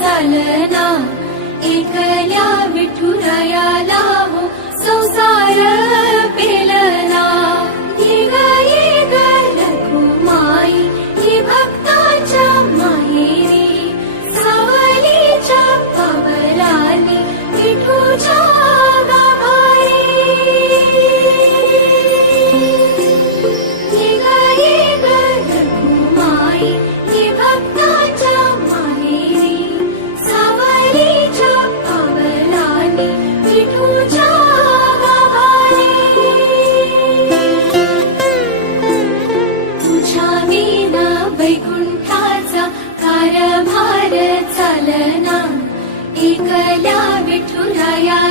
चालना विठुरायाला